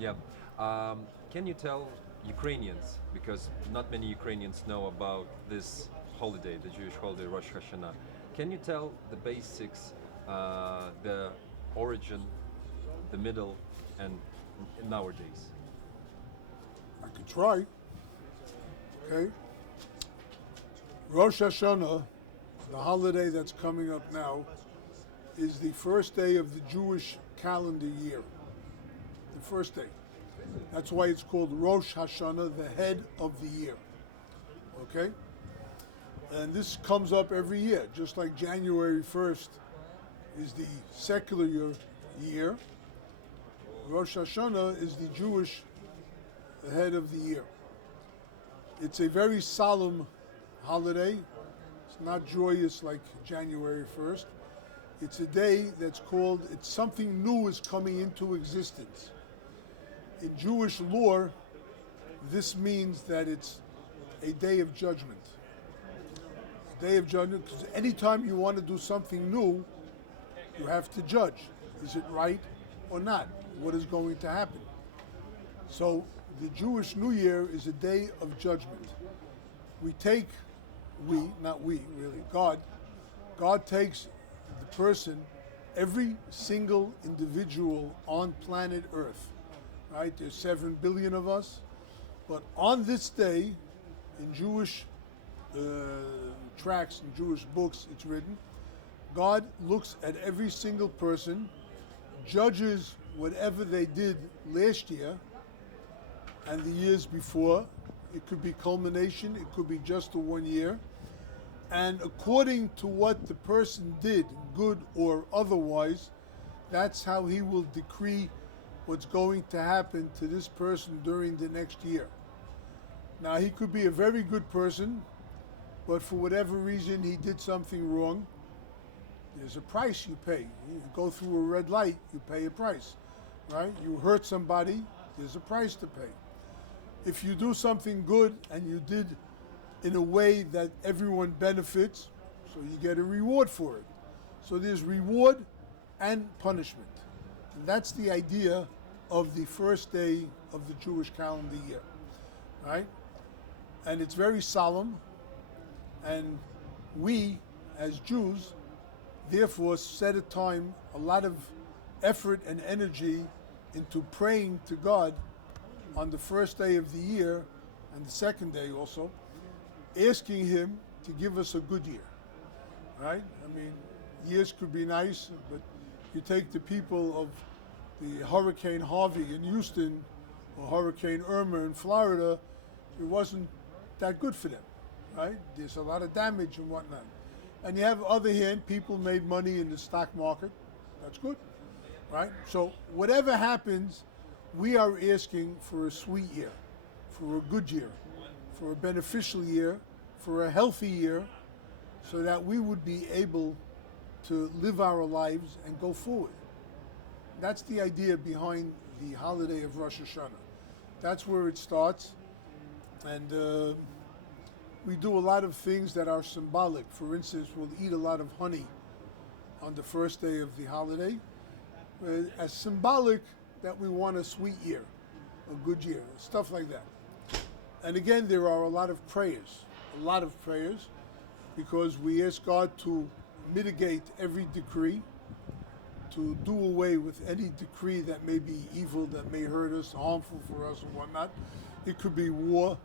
Yeah. Can you tell Ukrainians, because not many Ukrainians know about this holiday, the Jewish holiday Rosh Hashanah. Can you tell the basics, the origin, the middle, and nowadays? I could try. Okay. Rosh Hashanah, the holiday that's coming up now, is the first day of the Jewish calendar year. The first day. That's why it's called Rosh Hashanah, the head of the year. Okay? And this comes up every year, just like January 1st is the secular year. Rosh Hashanah is the Jewish head of the year. It's a very solemn holiday. It's not joyous like January 1st. It's a day that's called, it's something new is coming into existence. In Jewish lore, this means that it's a day of judgment. A day of judgment, because anytime you want to do something new, you have to judge. Is it right or not? What is going to happen? So the Jewish New Year is a day of judgment. Not we, really, God takes the person, every single individual on planet Earth, right? There's 7 billion of us, but on this day, in Jewish tracts and Jewish books, it's written, God looks at every single person, judges whatever they did last year and the years before. It could be culmination, it could be just the 1 year. And according to what the person did, good or otherwise, that's how he will decree what's going to happen to this person during the next year. Now, he could be a very good person, but for whatever reason he did something wrong. There's a price you pay. You go through a red light, you pay a price, right? You hurt somebody, there's a price to pay. If you do something good and you did in a way that everyone benefits, so you get a reward for it. So there's reward and punishment. And that's the idea of the first day of the Jewish calendar year, right? And it's very solemn, and we, as Jews, therefore set aside a lot of effort and energy into praying to God on the first day of the year and the second day also, asking Him to give us a good year, right? I mean, years could be nice, but you take the people of the Hurricane Harvey in Houston or Hurricane Irma in Florida, it wasn't that good for them, right? There's a lot of damage and whatnot. And you have, other hand, people made money in the stock market. That's good, right? So whatever happens, we are asking for a sweet year, for a good year, for a beneficial year, for a healthy year, so that we would be able to live our lives and go forward. That's the idea behind the holiday of Rosh Hashanah. That's where it starts. And we do a lot of things that are symbolic. For instance, we'll eat a lot of honey on the first day of the holiday, as symbolic that we want a sweet year, a good year, stuff like that. And again, there are a lot of prayers, because we ask God to mitigate every decree, to do away with any decree that may be evil, that may hurt us, harmful for us and whatnot. It could be war,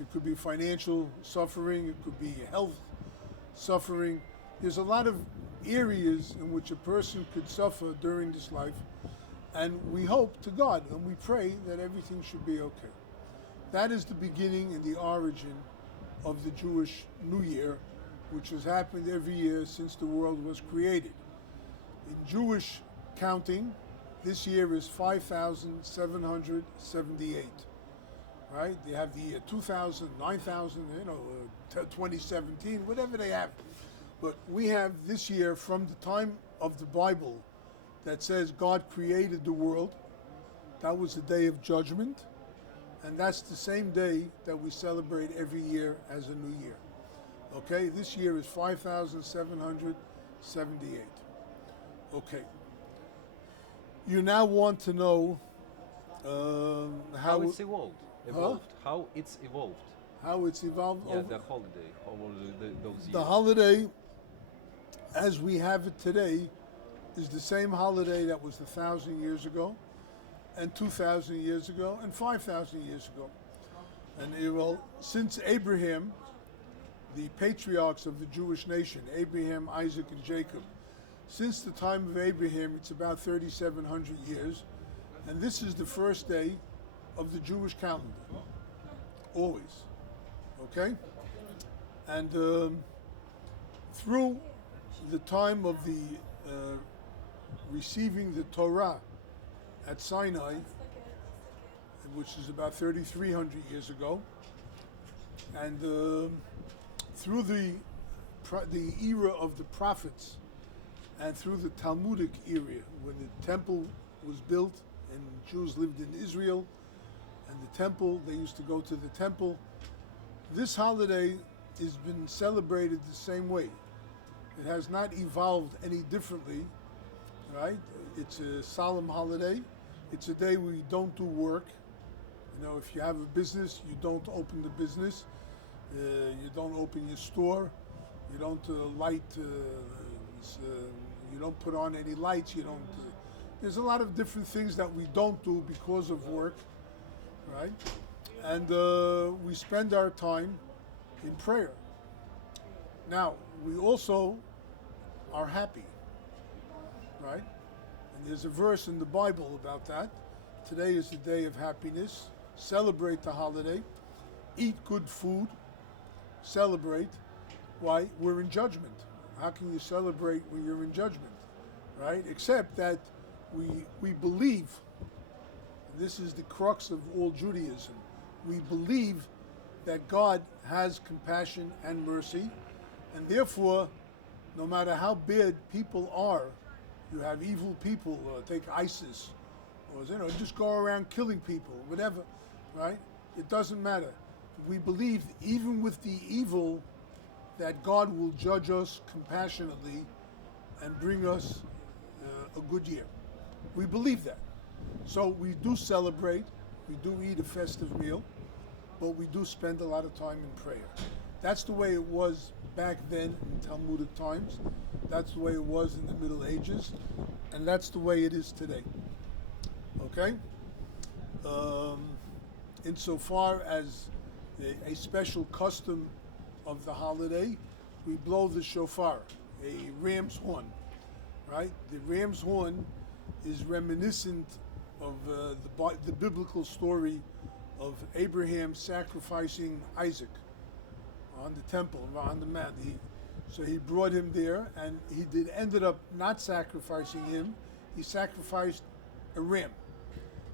it could be financial suffering, it could be health suffering. There's a lot of areas in which a person could suffer during this life, and we hope to God and we pray that everything should be okay. That is the beginning and the origin of the Jewish New Year, which has happened every year since the world was created. In Jewish counting, this year is 5,778. Right? They have the year 2000, 9,000, 2017, whatever they have. But we have this year from the time of the Bible that says God created the world. That was the day of judgment. And that's the same day that we celebrate every year as a new year. Okay, this year is 5,778. Okay. You now want to know How it's evolved. How it's evolved. How it's evolved. Yeah, the holiday. Those years. The holiday, as we have it today, is the same holiday that was 1,000 years ago, and 2,000 years ago, and 5,000 years ago. And since Abraham, the patriarchs of the Jewish nation, Abraham, Isaac, and Jacob, since the time of Abraham, it's about 3,700 years, and this is the first day of the Jewish calendar, always, okay? And through the time of the receiving the Torah at Sinai, which is about 3,300 years ago, and through the era of the prophets, and through the Talmudic era, when the temple was built and Jews lived in Israel, and the temple, they used to go to the temple. This holiday has been celebrated the same way. It has not evolved any differently, right? It's a solemn holiday. It's a day where you don't do work. You know, if you have a business, you don't open the business. You don't open your store. You don't light. You don't put on any lights. You don't. There's a lot of different things that we don't do because of work, right? And we spend our time in prayer. Now, we also are happy, right? And there's a verse in the Bible about that. Today is the day of happiness. Celebrate the holiday. Eat good food. Celebrate. Why? We're in judgment. How can you celebrate when you're in judgment, right? Except that we believe, and this is the crux of all Judaism, we believe that God has compassion and mercy, and therefore, no matter how bad people are, you have evil people, take ISIS, or just go around killing people, whatever, right? It doesn't matter. We believe even with the evil that God will judge us compassionately and bring us a good year. We believe that. So we do celebrate, we do eat a festive meal, but we do spend a lot of time in prayer. That's the way it was back then in Talmudic times. That's the way it was in the Middle Ages. And that's the way it is today. Okay? Insofar as a special custom of the holiday, we blow the shofar, a ram's horn, right? The ram's horn is reminiscent of the biblical story of Abraham sacrificing Isaac on the temple, on the mount. So he brought him there, and he ended up not sacrificing him. He sacrificed a ram.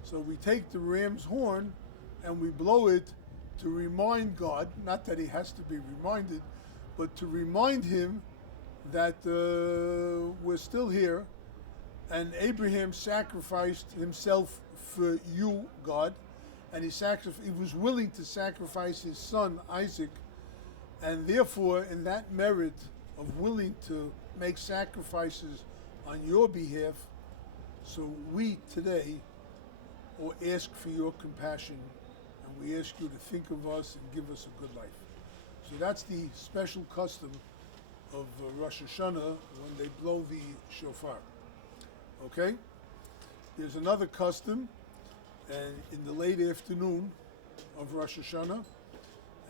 So we take the ram's horn and we blow it to remind God, not that he has to be reminded, but to remind him that we're still here, and Abraham sacrificed himself for you, God, and he was willing to sacrifice his son, Isaac, and therefore, in that merit of willing to make sacrifices on your behalf, so we today ask for your compassion, and we ask you to think of us and give us a good life. So that's the special custom of Rosh Hashanah when they blow the shofar. Okay? There's another custom, and in the late afternoon of Rosh Hashanah,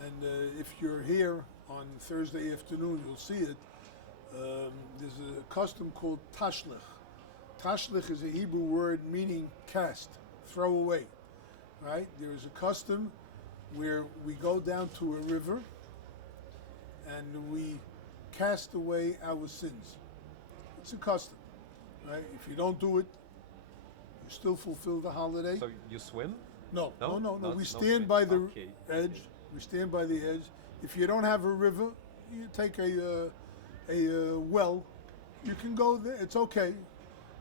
and if you're here on Thursday afternoon, you'll see it. There's a custom called tashlich. Tashlich is a Hebrew word meaning cast, throw away, right? There is a custom where we go down to a river and we cast away our sins. It's a custom, right? If you don't do it, you still fulfill the holiday. So you swim? No. We stand swim. by the edge. We stand by the edge. If you don't have a river, you take a well. You can go there. It's okay.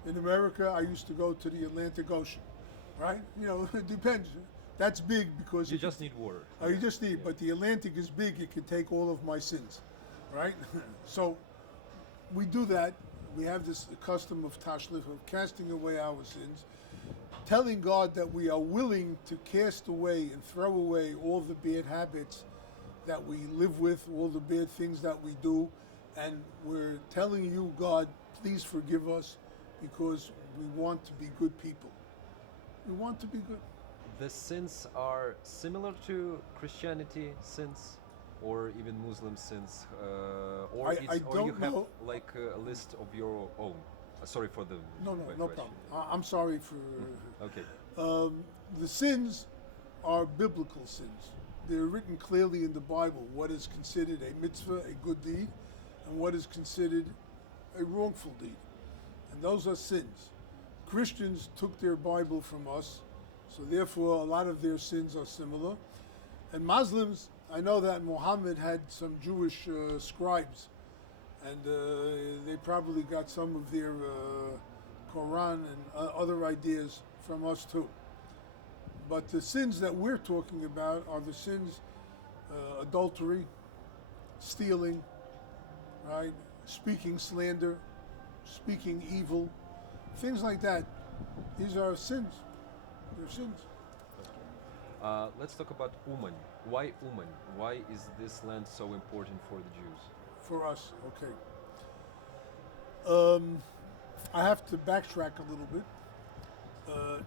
In America, I used to go to the Atlantic Ocean, right? It depends. That's big because you just need water. Oh, you just need. But the Atlantic is big. It can take all of my sins, right? So we do that. We have this custom of tashlich, of casting away our sins, telling God that we are willing to cast away and throw away all the bad habits that we live with, all the bad things that we do, and we're telling you, God, please forgive us because we want to be good people. We want to be good. The sins are similar to Christianity sins, or even Muslim sins, or I or you don't have know. like a list of your own. Sorry for the No question. problem. I'm sorry for. Okay. The sins are biblical sins. They're written clearly in the Bible what is considered a mitzvah, a good deed, and what is considered a wrongful deed. And those are sins. Christians took their Bible from us, so therefore a lot of their sins are similar. And Muslims, I know that Muhammad had some Jewish scribes, and they probably got some of their Quran and other ideas from us too. But the sins that we're talking about are the sins, adultery, stealing, right? Speaking slander, speaking evil, things like that. These are sins. They're sins. Let's talk about Uman. Why Uman? Why is this land so important for the Jews? For us, okay. I have to backtrack a little bit.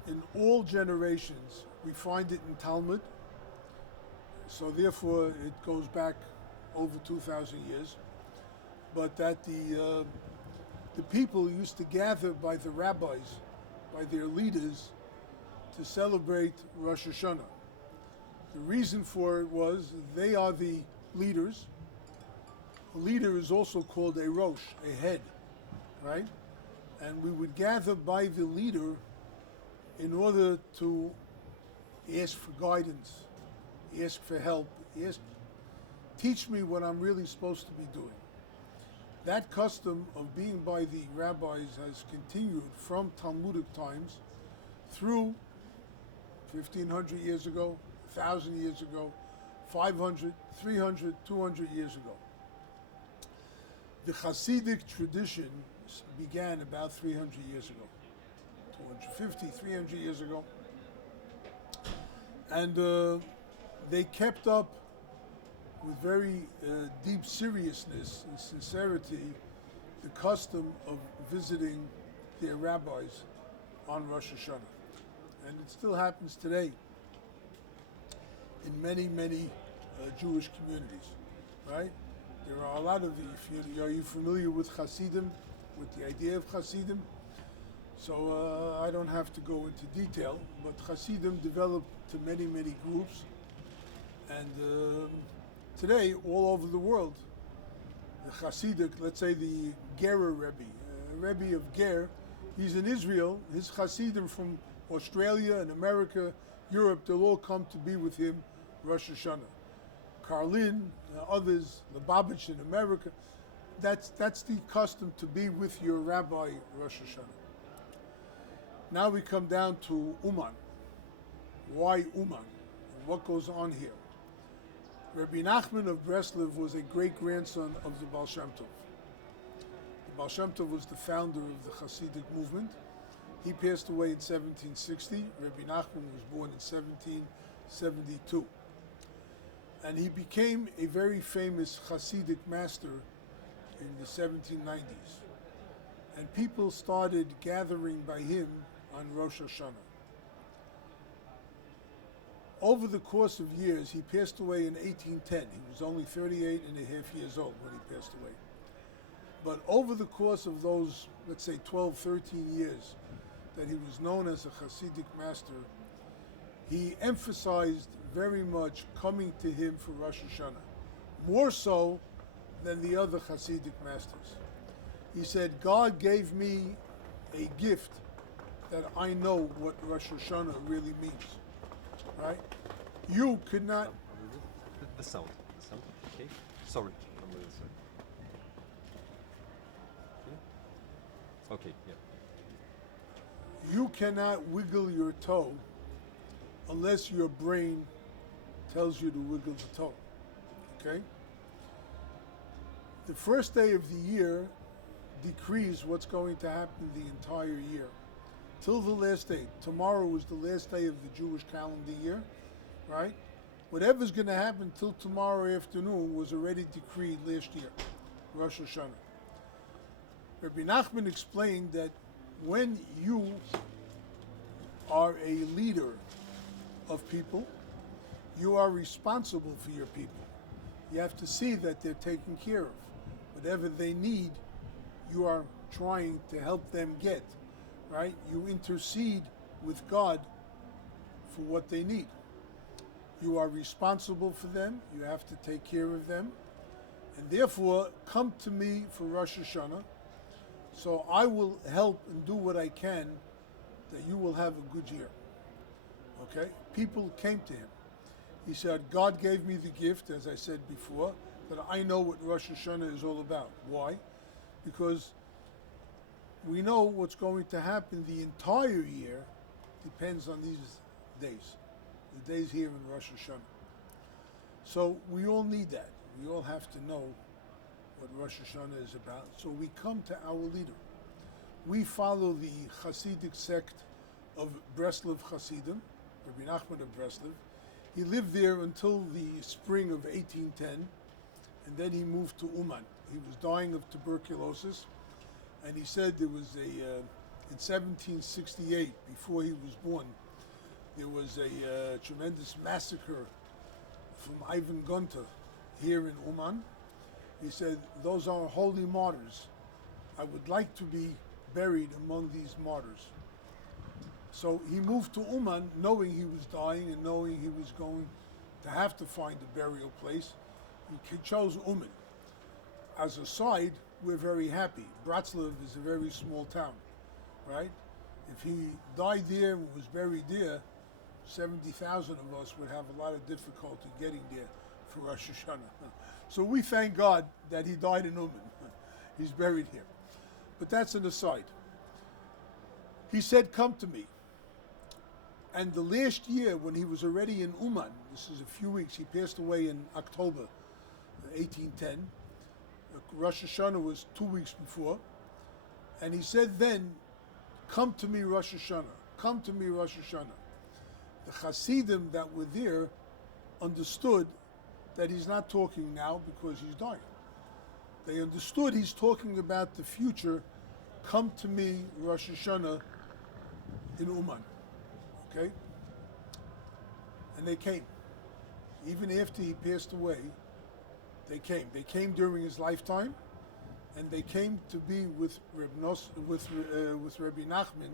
In all generations, we find it in Talmud, so therefore it goes back over 2,000 years, but that the people used to gather by the rabbis, by their leaders, to celebrate Rosh Hashanah. The reason for it was they are the leaders. A leader is also called a rosh, a head, right? And we would gather by the leader in order to ask for guidance, ask for help, teach me what I'm really supposed to be doing. That custom of being by the rabbis has continued from Talmudic times through 1,500 years ago, 1,000 years ago, 500, 300, 200 years ago. The Hasidic tradition began about 300 years ago, 250, 300 years ago. And they kept up with very deep seriousness and sincerity the custom of visiting their rabbis on Rosh Hashanah. And it still happens today in many, many Jewish communities, right? There are a lot of are you familiar with Hasidim, with the idea of Hasidim? So I don't have to go into detail, but Hasidim developed to many, many groups. And today, all over the world, the Hasidic, let's say the Gera Rebbe, Rebbe of Ger, he's in Israel. His Hasidim from Australia and America, Europe, they'll all come to be with him Rosh Hashanah. Karlin, others, the Lubavitch in America, that's the custom to be with your rabbi Rosh Hashanah. Now we come down to Uman. Why Uman? And what goes on here? Rebbe Nachman of Breslov was a great-grandson of the Baal Shem Tov. The Baal Shem Tov was the founder of the Hasidic movement. He passed away in 1760. Rebbe Nachman was born in 1772. And he became a very famous Hasidic master in the 1790s. And people started gathering by him on Rosh Hashanah. Over the course of years, he passed away in 1810. He was only 38 and a half years old when he passed away. But over the course of those, let's say 12, 13 years that he was known as a Hasidic master, he emphasized very much coming to him for Rosh Hashanah, more so than the other Hasidic masters. He said, God gave me a gift that I know what Rosh Hashanah really means, right? You could not... The sound, okay? Sorry. Okay, yeah. You cannot wiggle your toe unless your brain tells you to wiggle the toe, okay? The first day of the year decrees what's going to happen the entire year. till the last day. Tomorrow is the last day of the Jewish calendar year, right? Whatever's going to happen till tomorrow afternoon was already decreed last year, Rosh Hashanah. Rebbe Nachman explained that when you are a leader of people, you are responsible for your people. You have to see that they're taken care of. Whatever they need, you are trying to help them get, right? You intercede with God for what they need. You are responsible for them. You have to take care of them. And therefore, come to me for Rosh Hashanah, so I will help and do what I can that you will have a good year. Okay? People came to him. He said, God gave me the gift, as I said before, that I know what Rosh Hashanah is all about. Why? Because we know what's going to happen the entire year depends on these days, the days here in Rosh Hashanah. So we all need that. We all have to know what Rosh Hashanah is about. So we come to our leader. We follow the Hasidic sect of Breslov Hasidim, Rebbe Nachman of Breslov. He lived there until the spring of 1810, and then he moved to Uman. He was dying of tuberculosis, and he said there was in 1768, before he was born, there was a tremendous massacre from Ivan Gunter here in Uman. He said, those are holy martyrs. I would like to be buried among these martyrs. So he moved to Uman knowing he was dying and knowing he was going to have to find a burial place. He chose Uman. As a side, we're very happy. Breslov is a very small town, right? If he died there and was buried there, 70,000 of us would have a lot of difficulty getting there for Rosh Hashanah. So we thank God that he died in Uman. He's buried here. But that's an aside. He said, come to me. And the last year, when he was already in Uman, this is a few weeks, he passed away in October 1810. Rosh Hashanah was 2 weeks before. And he said then, come to me Rosh Hashanah. Come to me Rosh Hashanah. The Hasidim that were there understood that he's not talking now because he's dying. They understood he's talking about the future. Come to me Rosh Hashanah in Uman. Okay? And they came. Even after he passed away, they came. They came during his lifetime, and they came to be with Rebbe Nachman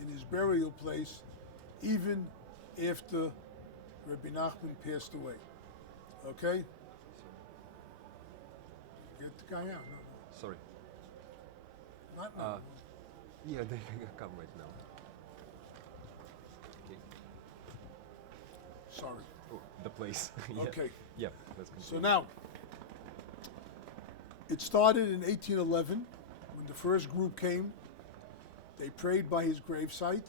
in his burial place, even after Rebbe Nachman passed away. Okay? Get the guy out. No. Sorry. Not now. Yeah, they can come right now. Okay. Sorry. Oh, the place. Yeah. Okay. Yeah, let's continue. So now, it started in 1811 when the first group came. They prayed by his gravesite,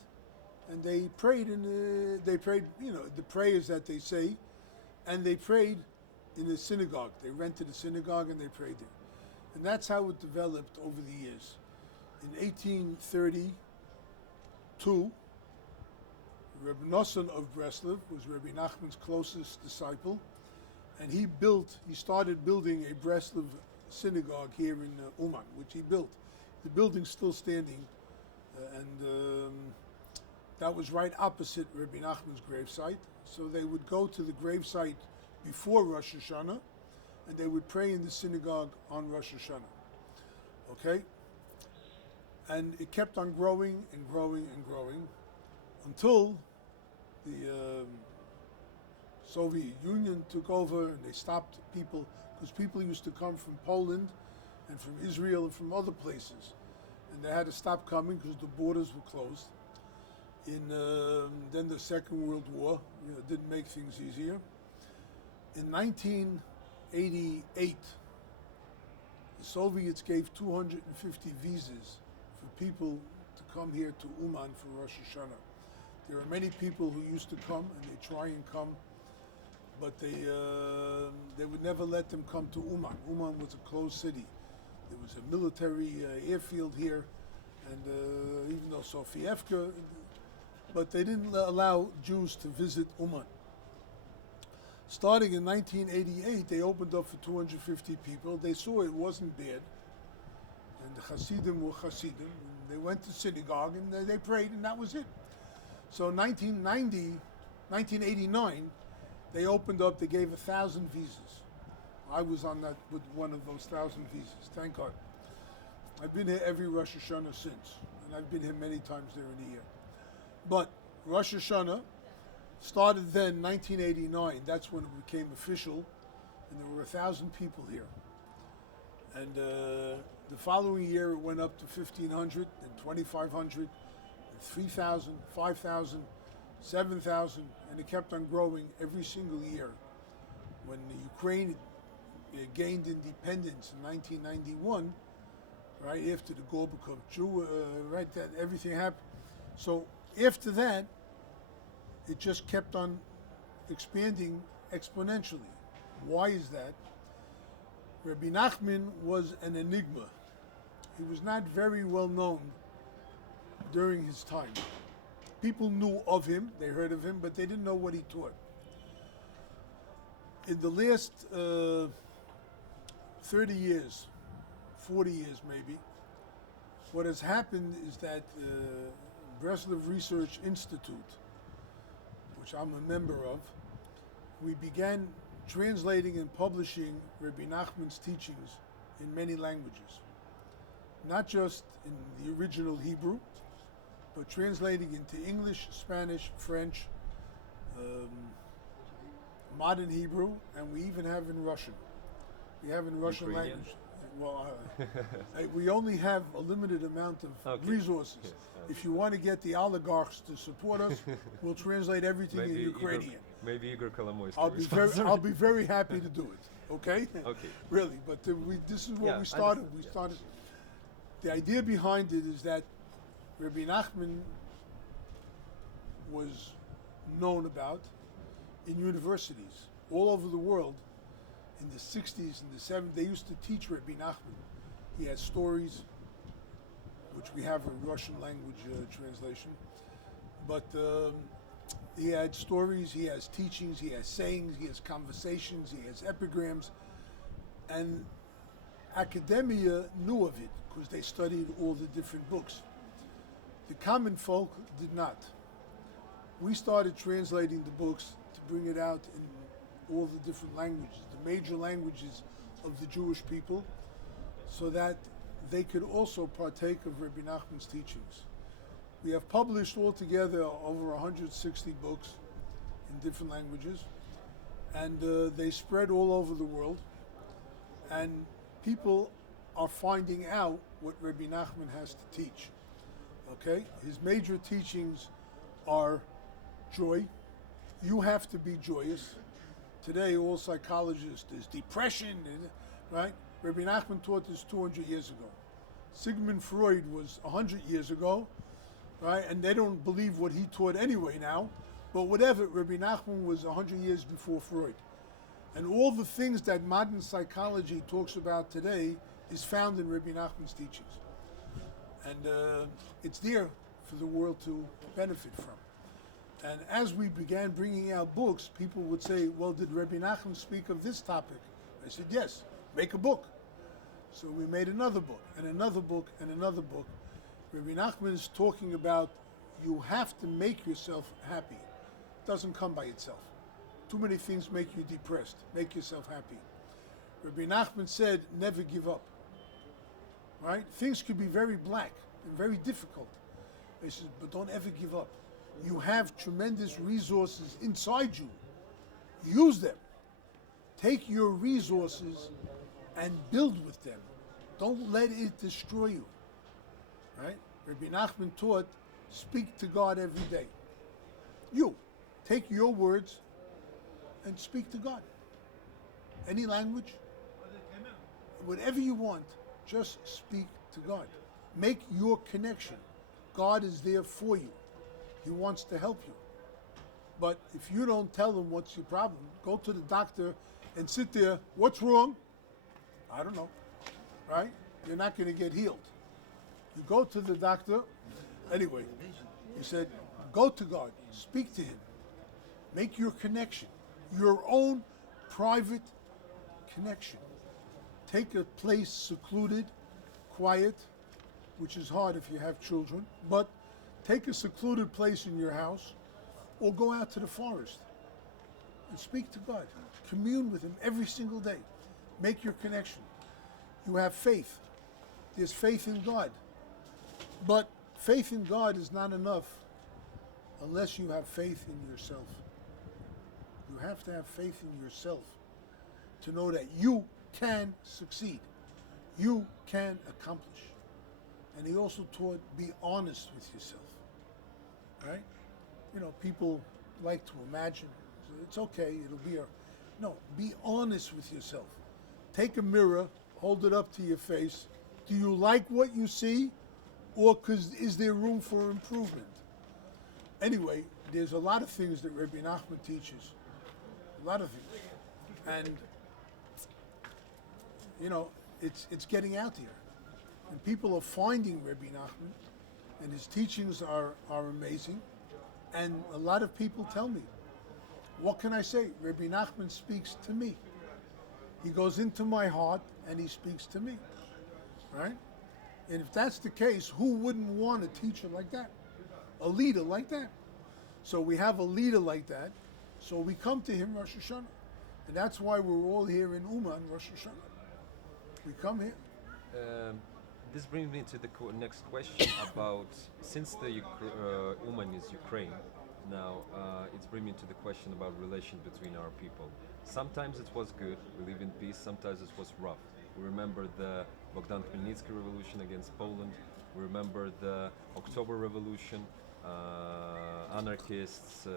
and they prayed the prayers that they say, and they prayed in the synagogue. They rented a synagogue and they prayed there. And that's how it developed over the years. In 1832, Rebbe Nachman of Breslov was Rebbe Nachman's closest disciple, and he started building a Breslov synagogue here in Uman, which he built. The building's still standing, and that was right opposite Rebbe Nachman's gravesite. So they would go to the gravesite before Rosh Hashanah, and they would pray in the synagogue on Rosh Hashanah. Okay? And it kept on growing and growing and growing until the Soviet Union took over, and they stopped people, because people used to come from Poland and from Israel and from other places. And they had to stop coming because the borders were closed. Then the Second World War didn't make things easier. In 1988, the Soviets gave 250 visas for people to come here to Uman for Rosh Hashanah. There are many people who used to come, and they try and come, but they would never let them come to Uman. Uman was a closed city. There was a military airfield here, and even though Sofievka, but they didn't allow Jews to visit Uman. Starting in 1988, they opened up for 250 people. They saw it wasn't bad, and the Hasidim were Hasidim. And they went to synagogue and they prayed, and that was it. So 1989, they opened up. They gave 1,000 visas. I was on that with one of those 1,000 visas. Thank God. I've been here every Rosh Hashanah since, and I've been here many times during the year. But Rosh Hashanah started then, 1989. That's when it became official, and there were 1,000 people here. And the following year, it went up to 1,500, and 2,500, and 3,000, 5,000, 7,000, and it kept on growing every single year. When Ukraine gained independence in 1991, right after the Gorbachev right, that everything happened. So after that, it just kept on expanding exponentially. Why is that? Rebbe Nachman was an enigma. He was not very well known during his time. People knew of him, they heard of him, but they didn't know what he taught. In the last 30 years, 40 years maybe, what has happened is that Breslov Research Institute, which I'm a member of, we began translating and publishing Rebbe Nachman's teachings in many languages. Not just in the original Hebrew, but translating into English, Spanish, French, modern Hebrew, and we even have in Russian. We have in Russian Ukrainian? language. Well, we only have a limited amount of resources. Yes, if you want to get the oligarchs to support us, we'll translate everything in Ukrainian. Maybe Igor Kolomoisky. I'll be very happy to do it. Okay. Okay. Really, but this is what Yeah, we started. understand. We Yeah. started. The idea behind it is that Rebbe Nachman was known about in universities all over the world. In the 60s and the 70s, they used to teach Rebbe Nachman. He had stories, which we have a Russian language translation. But he had stories, he has teachings, he has sayings, he has conversations, he has epigrams. And academia knew of it because they studied all the different books. The common folk did not. We started translating the books to bring it out in all the different languages, the major languages of the Jewish people, so that they could also partake of Rebbe Nachman's teachings. We have published altogether over 160 books in different languages, and they spread all over the world, and people are finding out what Rebbe Nachman has to teach. Okay? His major teachings are joy. You have to be joyous. Today, all psychologists, there's depression, right? Rebbe Nachman taught this 200 years ago. Sigmund Freud was 100 years ago, right? And they don't believe what he taught anyway now. But whatever, Rebbe Nachman was 100 years before Freud. And all the things that modern psychology talks about today is found in Rebbe Nachman's teachings. And it's there for the world to benefit from. And as we began bringing out books, people would say, well, did Rebbe Nachman speak of this topic? I said, yes, make a book. So we made another book, and another book, and another book. Rebbe Nachman is talking about you have to make yourself happy. It doesn't come by itself. Too many things make you depressed. Make yourself happy. Rebbe Nachman said, never give up. Right? Things could be very black and very difficult. He says, but don't ever give up. You have tremendous resources inside you. Use them. Take your resources and build with them. Don't let it destroy you. Right? Rebbe Nachman taught, speak to God every day. You, take your words and speak to God. Any language, whatever you want, just speak to God. Make your connection. God is there for you. He wants to help you. But if you don't tell him what's your problem, go to the doctor and sit there, what's wrong? I don't know, right? You're not going to get healed. You go to the doctor. Anyway, he said, go to God, speak to Him, make your connection, your own private connection. Take a place secluded, quiet, which is hard if you have children, but take a secluded place in your house or go out to the forest and speak to God. Commune with Him every single day. Make your connection. You have faith. There's faith in God. But faith in God is not enough unless you have faith in yourself. You have to have faith in yourself to know that you can succeed. You can accomplish. And he also taught, be honest with yourself. Right? You know, people like to imagine, it's okay, it'll be no, be honest with yourself. Take a mirror, hold it up to your face. Do you like what you see? Or is there room for improvement? Anyway, there's a lot of things that Rebbe Nachman teaches. A lot of things. And, you know, it's getting out there. And people are finding Rebbe Nachman, and his teachings are amazing. And a lot of people tell me, what can I say? Rebbe Nachman speaks to me. He goes into my heart and he speaks to me, right? And if that's the case, who wouldn't want a teacher like that? A leader like that. So we have a leader like that, so we come to him Rosh Hashanah. And that's why we're all here in Uman, Rosh Hashanah. We come here. This brings me to the next question about, since the Uman is Ukraine, now it's bringing me to the question about relation between our people. Sometimes it was good, we live in peace, sometimes it was rough. We remember the Bogdan Khmelnytsky revolution against Poland, we remember the October Revolution, anarchists,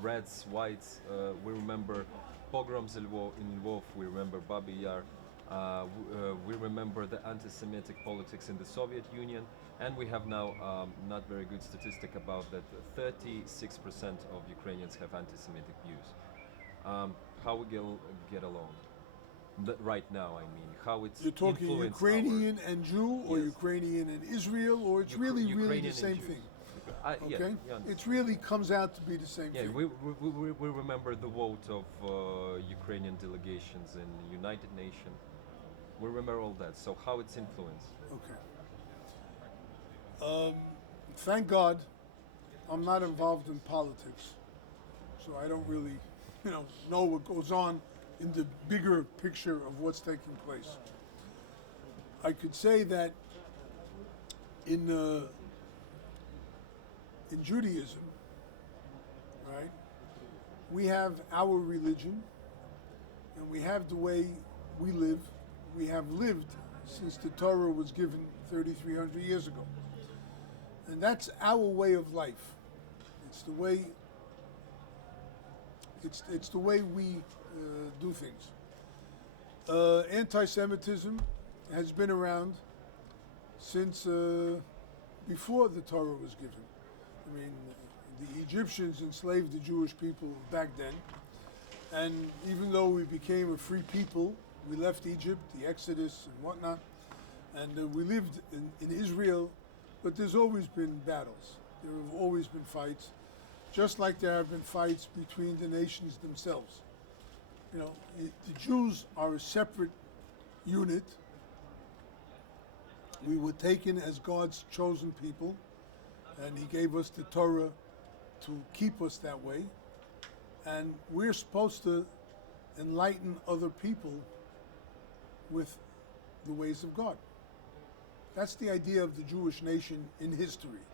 reds, whites, we remember pogroms in Lvov, we remember Babi Yar. We remember the anti-Semitic politics in the Soviet Union, and we have now not very good statistic about that 36% of Ukrainians have anti-Semitic views. How we get along right now, I mean, how it's You're talking Ukrainian and Jew, or Yes. Ukrainian and Israel, or it's really Ukrainian the same and Jews. thing? Yeah, Okay? yeah, It really comes out to be the same yeah, thing. we remember the vote of Ukrainian delegations in United Nations. We remember all that. So how it's influenced? Okay. Thank God I'm not involved in politics, so I don't really, know what goes on in the bigger picture of what's taking place. I could say that in Judaism, right, we have our religion, and we have the way we live. We have lived since the Torah was given 3,300 years ago. And that's our way of life. It's the way we do things. Anti-Semitism has been around since before the Torah was given. I mean, the Egyptians enslaved the Jewish people back then. And even though we became a free people, we left Egypt, the Exodus and whatnot, and we lived in Israel, but there's always been battles. There have always been fights, just like there have been fights between the nations themselves. The Jews are a separate unit. We were taken as God's chosen people, and He gave us the Torah to keep us that way. And we're supposed to enlighten other people with the ways of God. That's the idea of the Jewish nation in history,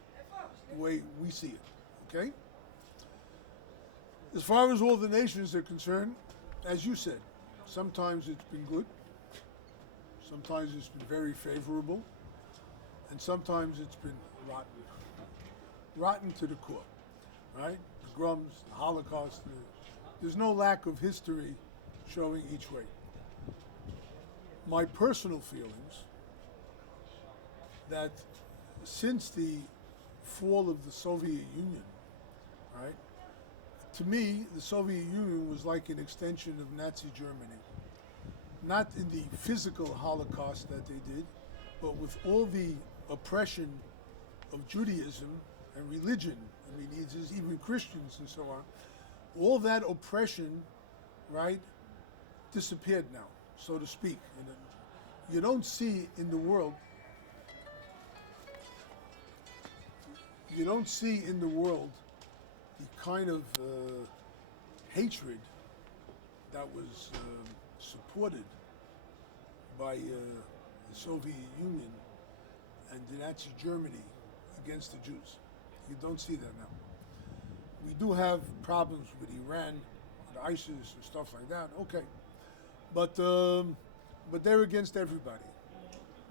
the way we see it, okay? As far as all the nations are concerned, as you said, sometimes it's been good, sometimes it's been very favorable, and sometimes it's been rotten. Rotten to the core, right? The Grums, the Holocaust, there's no lack of history showing each way. My personal feelings that since the fall of the Soviet Union, right, to me, the Soviet Union was like an extension of Nazi Germany. Not in the physical Holocaust that they did, but with all the oppression of Judaism and religion. I mean, there's even Christians and so on. All that oppression, right, disappeared now, so to speak. And you don't see in the world, the kind of hatred that was supported by the Soviet Union and the Nazi Germany against the Jews. You don't see that now. We do have problems with Iran, with ISIS and stuff like that, okay. But they're against everybody.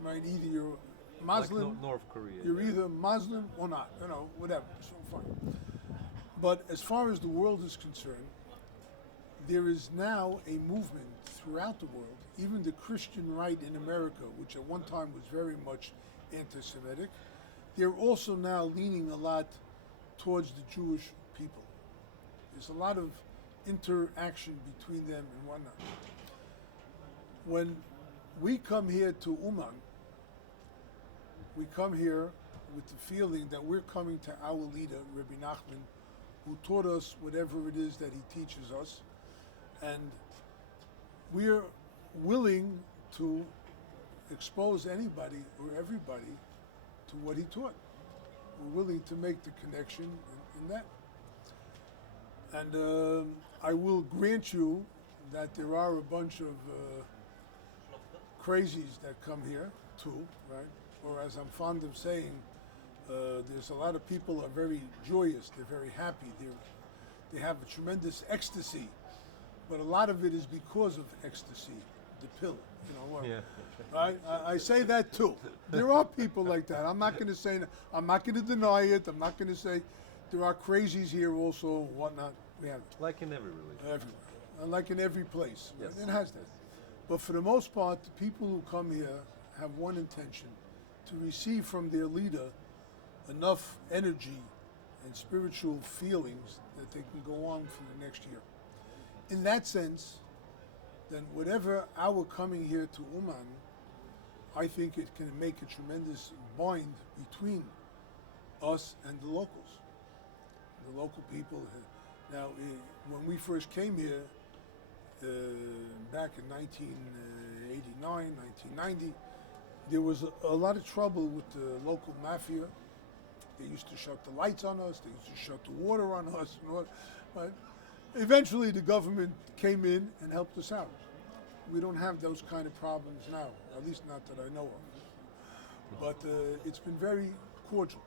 Right? Either you're Muslim, like North Korea. you're either Muslim or not, whatever, so fine. But as far as the world is concerned, there is now a movement throughout the world, even the Christian right in America, which at one time was very much anti-Semitic, they're also now leaning a lot towards the Jewish people. There's a lot of interaction between them and whatnot. When we come here to Uman, we come here with the feeling that we're coming to our leader, Rebbe Nachman, who taught us whatever it is that he teaches us, and we're willing to expose anybody or everybody to what he taught. We're willing to make the connection in that. And I will grant you that there are a bunch of crazies that come here too, right? Or as I'm fond of saying, there's a lot of people are very joyous, they're very happy, they have a tremendous ecstasy, but a lot of it is because of ecstasy, the pill, Yeah. right? I say that too. There are people like that. I'm not going to say, I'm not going to deny it. I'm not going to say there are crazies here also, whatnot. We have it. Like in every religion. Everywhere. And like in every place. Yes. It has that. But for the most part, the people who come here have one intention, to receive from their leader enough energy and spiritual feelings that they can go on for the next year. In that sense, then whatever our coming here to Uman, I think it can make a tremendous bind between us and the locals, the local people. Now, when we first came here, back in 1989, 1990, there was a lot of trouble with the local mafia. They used to shut the lights on us, they used to shut the water on us, but eventually the government came in and helped us out. We don't have those kind of problems now, at least not that I know of. But it's been very cordial.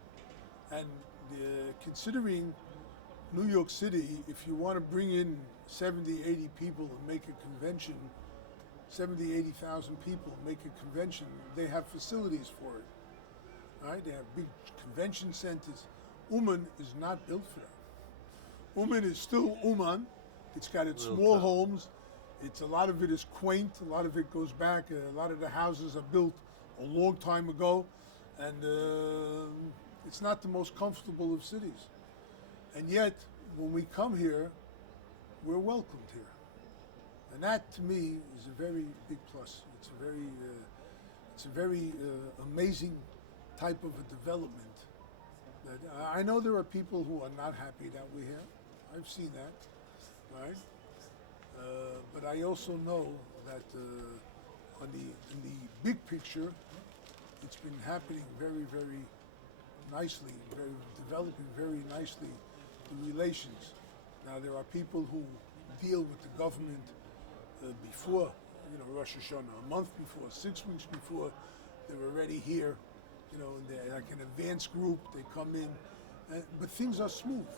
And considering New York City, if you want to bring in 70, 80 people and make a convention, 70, 80,000 people make a convention, they have facilities for it. Right? They have big convention centers. Uman is not built for that. Uman is still Uman. It's got its small homes. A lot of it is quaint. A lot of it goes back. A lot of the houses are built a long time ago, and it's not the most comfortable of cities. And yet, when we come here, we're welcomed here, and that to me is a very big plus. It's a very amazing type of a development. That I know there are people who are not happy that we're here. I've seen that, right? But I also know that in the big picture, it's been happening very, very nicely, developing very nicely the relations. Now there are people who deal with the government before, Rosh Hashanah, a month before, 6 weeks before, they're already here, and they're like an advanced group, they come in, but things are smooth.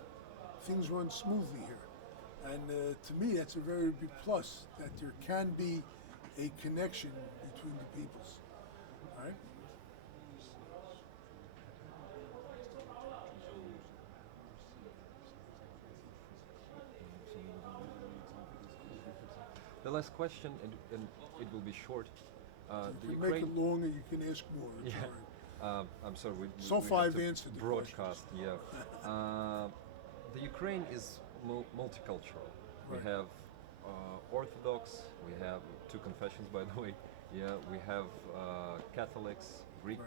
Things run smoothly here. And to me, that's a very big plus, that there can be a connection between the peoples, right? The last question, and it will be short. You can make it longer, you can ask more. It's Yeah. all right. I'm sorry. So we far have I've to answered the broadcast. Yeah. The Ukraine is multicultural. Right. We have Orthodox. We have two confessions, by the way. Yeah, we have Catholics, Greek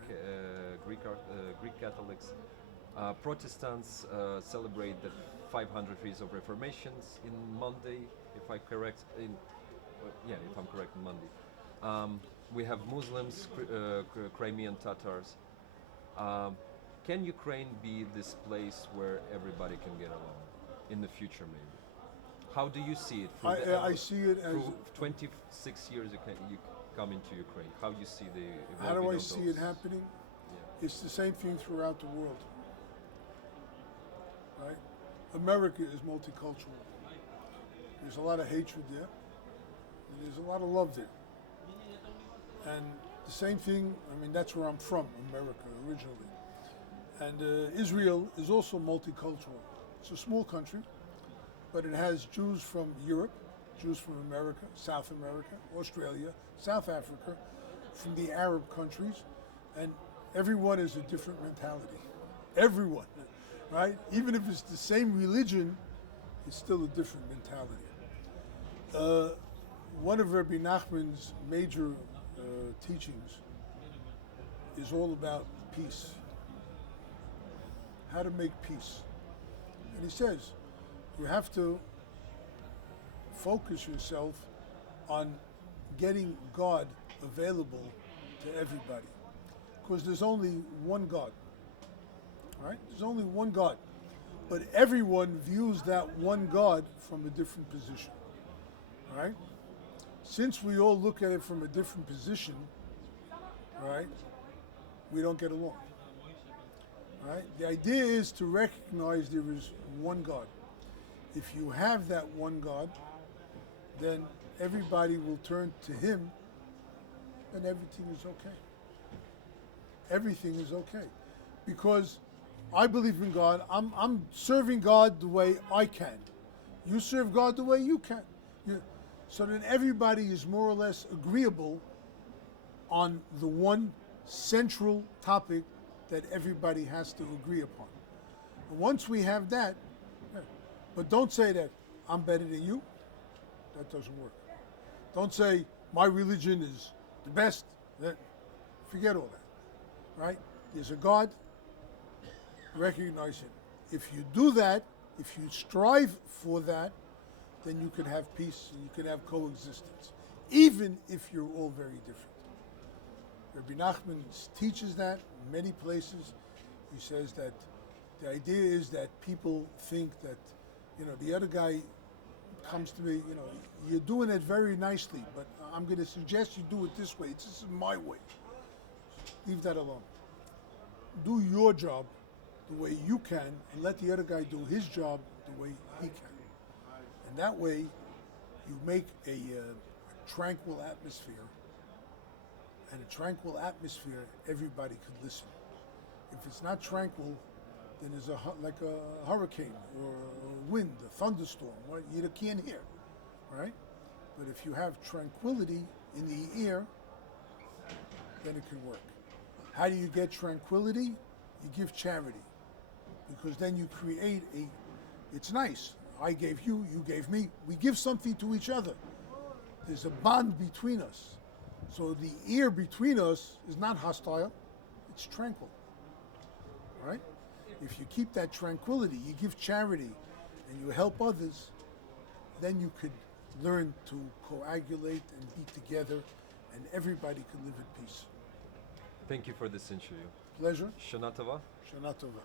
Greek Catholics. Protestants celebrate the 500 years of Reformations in Monday, if I correct in yeah, if I'm correct, in Monday. We have Muslims, Crimean Tatars. Can Ukraine be this place where everybody can get along in the future, maybe? How do you see it? I see it as... Through 26 years you come into Ukraine. How you see the How do evolving I of see those? it happening? Yeah. It's the same thing throughout the world. Right? America is multicultural. There's a lot of hatred there. And there's a lot of love there. And the same thing, I mean, that's where I'm from, America, originally. And Israel is also multicultural. It's a small country, but it has Jews from Europe, Jews from America, South America, Australia, South Africa, from the Arab countries, and everyone is a different mentality. Everyone, right? Even if it's the same religion, it's still a different mentality. One of Rebbe Nachman's major teachings is all about peace. How to make peace. And he says, you have to focus yourself on getting God available to everybody. Because there's only one God. Right? There's only one God. But everyone views that one God from a different position. Right? Since we all look at it from a different position, right, we don't get along. Right? The idea is to recognize there is one God. If you have that one God, then everybody will turn to Him, and everything is okay. Everything is okay. Because I believe in God. I'm serving God the way I can. You serve God the way you can. So then everybody is more or less agreeable on the one central topic that everybody has to agree upon. And once we have that, but don't say that I'm better than you. That doesn't work. Don't say my religion is the best. Forget all that, right? There's a God, recognize Him. If you do that, if you strive for that, then you can have peace and you can have coexistence, even if you're all very different. Rebbe Nachman teaches that in many places. He says that the idea is that people think that, the other guy comes to me, you're doing it very nicely, but I'm going to suggest you do it this way. This is my way. Leave that alone. Do your job the way you can, and let the other guy do his job the way he can. And that way, you make a tranquil atmosphere. And a tranquil atmosphere, everybody could listen. If it's not tranquil, then there's like a hurricane or a wind, a thunderstorm. Right? You can't hear, right? But if you have tranquility in the ear, then it can work. How do you get tranquility? You give charity. Because then you create it's nice. I gave you, you gave me. We give something to each other. There's a bond between us. So the ear between us is not hostile, it's tranquil. Right? If you keep that tranquility, you give charity, and you help others, then you could learn to coagulate and be together, and everybody could live in peace. Thank you for this interview. Pleasure. Shana Tova. Shana Tova.